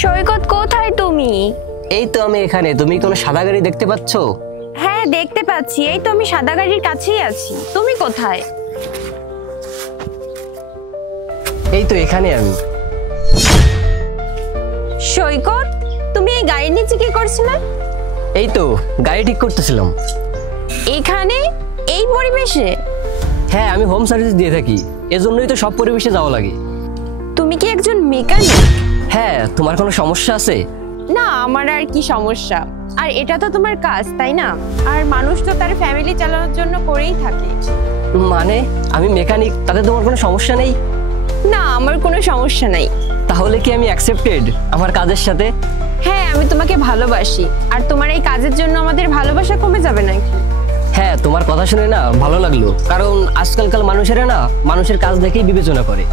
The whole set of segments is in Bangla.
সৈকত, কোথায় তুমি? এই তো আমি এখানে। তুমি কোনো সাদা গাড়ি দেখতে পাচ্ছ? হ্যাঁ, দেখতে পাচ্ছি। এই তো আমি সাদা গাড়ির কাছেই আছি। তুমি কোথায়? এই তো এখানে আমি। সৈকত, তুমি এই গাড়ির নিচে কি করছিলে? এই তো গাড়ি ঠিক করতেছিলাম। এখানে এই পরিবেশে? হ্যাঁ, আমি হোম সার্ভিস দিয়ে থাকি, এজন্যই তো সব পরিবেশে যাওয়া লাগে। তুমি কি একজন মেকানিক? হ্যাঁ, তোমার কোনো সমস্যা আছে? না, আমার আর কি সমস্যা। আর এটা তো তোমার কাজ, তাই না? আর মানুষ তো তার ফ্যামিলি চালানোর জন্য করেই থাকে। মানে আমি মেকানিক, তাতে তোমার কোনো সমস্যা নেই? না, আমার কোনো সমস্যা নাই। তাহলে কি আমি অ্যাকসেপ্টেড আমার কাজের সাথে? হ্যাঁ, আমি তোমাকে ভালোবাসি। আর তোমার এই কাজের জন্য আমাদের ভালোবাসা কমে যাবে নাকি? হ্যাঁ, তোমার কথা শুনে না ভালো লাগলো, কারণ আজকালকার মানুষেরা না মানুষের কাজ দেখেই বিবেচনা করে।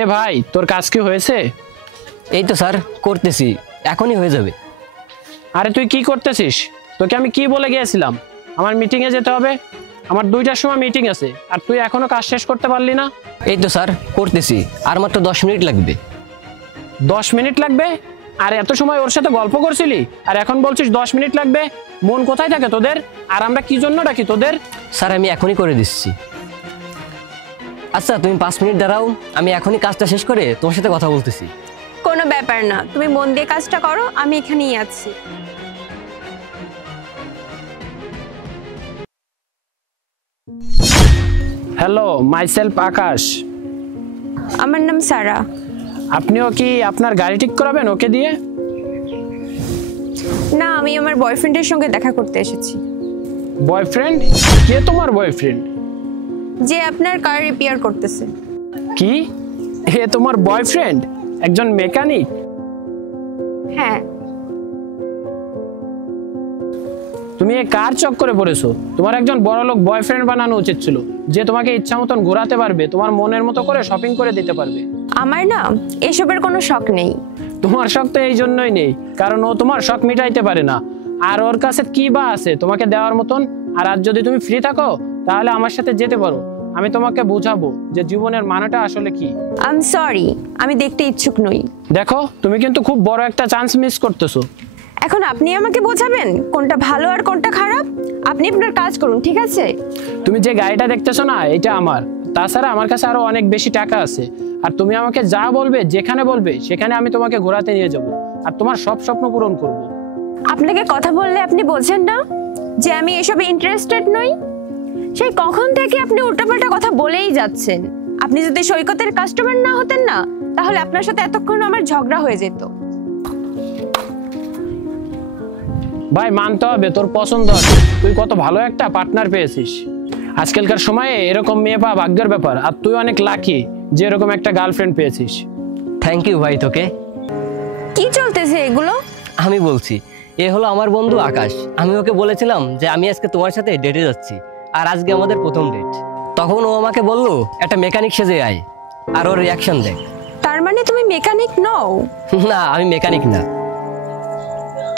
এ ভাই, তোর কাজ কি হয়েছে? এই তো স্যার করতেছি, এখনই হয়ে যাবে। আরে তুই কি করতেছিস? তোকে আমি কি বলে গিয়েছিলাম আমার মিটিংয়ে যেতে হবে? আমার 2টার সময় মিটিং আছে, আর তুই এখনো কাজ শেষ করতে পারলি না? এই তো স্যার করতেছি, আর মাত্র 10 মিনিট লাগবে। 10 মিনিট লাগবে? আর এত সময় ওর সাথে গল্প করছিলি, আর এখন বলছিস 10 মিনিট লাগবে? মন কোথায় থাকে তোদের? আর আমরা কি জন্য ডাকি তোদের? স্যার আমি এখনই করে দিচ্ছি। আচ্ছা তুমি 5 মিনিট দাঁড়াও, আমি এখনই কাজটা শেষ করে তোমার সাথে কথা বলতেছি। কোনো ব্যাপার না, তুমি মন দিয়ে কাজটা করো, আমি এখানেই আছি। হ্যালো, মাইসেলফ আকাশ। আমার নাম সারা। আপনিও কি আপনার গাড়ি ঠিক করাবেন ওকে দিয়ে? না, আমি আমার বয়ফ্রেন্ডের সঙ্গে দেখা করতে এসেছি। বয়ফ্রেন্ড? কে তোমার বয়ফ্রেন্ড? যে আপনার কার রিপেয়ার করতেছে। কি? হে তোমার বয়ফ্রেন্ড একজন মেকানিক? হ্যাঁ। তুমি এই কার চক্করে পড়েছো? তোমার একজন বড়লোক বয়ফ্রেন্ড বানানো উচিত ছিল, যে তোমাকে ইচ্ছা মতন ঘোরাতে পারবে, তোমার মনের মতো করে শপিং করে দিতে পারবে। আমার না এসবের কোনো শখ নেই। তোমার শখ তো এই জন্যই নেই, কারণ ও তোমার শখ মিটাইতে পারে না। আর ওর কাছে কি বা আছে তোমাকে দেওয়ার মতন? আর আজ যদি তুমি ফ্রি থাকো তাহলে আমার সাথে যেতে পারো, আমি তোমাকে বুঝাবো যে জীবনের মানেটা আসলে কি। আই এম সরি, আমি দেখতে ইচ্ছুক নই। দেখো, তুমি কিন্তু খুব বড় একটা চান্স মিস করতেছো। এখন আপনি আমাকে বোঝাবেন কোনটা ভালো আর কোনটা খারাপ? আপনি আপনার কাজ করুন, ঠিক আছে? তুমি যে গাড়িটা দেখতেছো না, এটা আমার। তাছাড়া আমার কাছে আরো অনেক বেশি টাকা আছে। আর তুমি আমাকে যা বলবে, যেখানে বলবে, সেখানে আমি তোমাকে ঘোরাতে নিয়ে যাব, আর তোমার সব স্বপ্ন পূরণ করব। আপনাকে কথা বললে আপনি বোঝেন না যে আমি এসবে ইন্টারেস্টেড নই? সেই কখন থেকে আপনি উল্টাপাল্টা কথা বলেই যাচ্ছেন। আপনি যদি সৈকতের কাস্টমার না হতেন না, তাহলে আপনার সাথে এতক্ষণ আমার ঝগড়া হয়ে যেত। ভাই, মানতে হবে তোর পছন্দ আছে, তুই কত ভালো একটা পার্টনার পেয়েছিস। আজকালকার সময়ে এরকম মেয়ে পাওয়া ভাগ্যের ব্যাপার, আর তুই অনেক লাকি যে এরকম একটা গার্লফ্রেন্ড পেয়েছিস। থ্যাংক ইউ ভাই তোকে। কি চলতেছে এগুলো? আমি বলছি, এ হলো আমার বন্ধু আকাশ। আমি ওকে বলেছিলাম যে আমি আজকে তোমার সাথে ডেটে যাচ্ছি, আর আজকে আমাদের প্রথম ডেট। তখন ও আমাকে বললো একটা মেকানিক সেজে আয়, আর ওর রিয়াকশন দেখ। তার মানে তুমি মেকানিক নও? না, আমি মেকানিক না।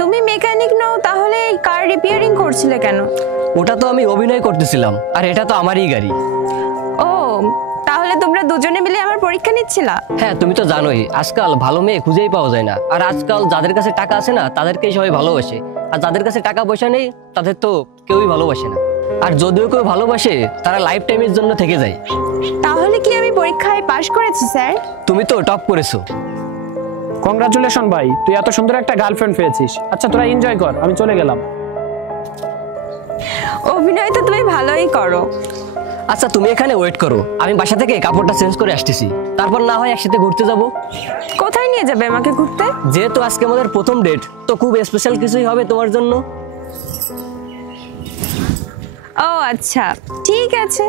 তুমি মেকানিক নও তাহলে কার রিপেয়ারিং করছিলে কেন? ওটা তো আমি অভিনয় করতেছিলাম, আর এটা তো আমারই গাড়ি। ও, তাহলে তোমরা দুজনে মিলে আমার পরীক্ষা নিচ্ছিলা? হ্যাঁ, তুমি তো জানোই আজকাল ভালো মেয়ে খুঁজেই পাওয়া যায় না। আর আজকাল যাদের কাছে টাকা আছে না, তাদেরকেই সবাই ভালোবাসে, আর যাদের কাছে টাকা পয়সা নেই তাদের তো কেউই ভালোবাসে না। আর যদিও কেউ ভালোবাসে, তারা লাইফ টাইমের জন্য থেকে যায়। তাহলে কি আমি পরীক্ষায় পাশ করেছি স্যার? তুমি তো টপ করেছো। কংগ্রাচুলেশন ভাই, তুই এত সুন্দর একটা গার্লফ্রেন্ড পেয়েছিস। আচ্ছা তোরা এনজয় কর, আমি চলে গেলাম। অভিনয় তো তুমি ভালোই করো। আচ্ছা তুমি এখানে ওয়েট করো, আমি বাসা থেকে কাপড়টা চেঞ্জ করে আসতেছি, তারপর না হয় একসাথে ঘুরতে যাব। কোথায় নিয়ে যাবে আমাকে ঘুরতে? যেহেতু আজকে আমাদের প্রথম ডেট, তো খুব স্পেশাল কিছুই হবে তোমার জন্য। ও আচ্ছা, ঠিক আছে।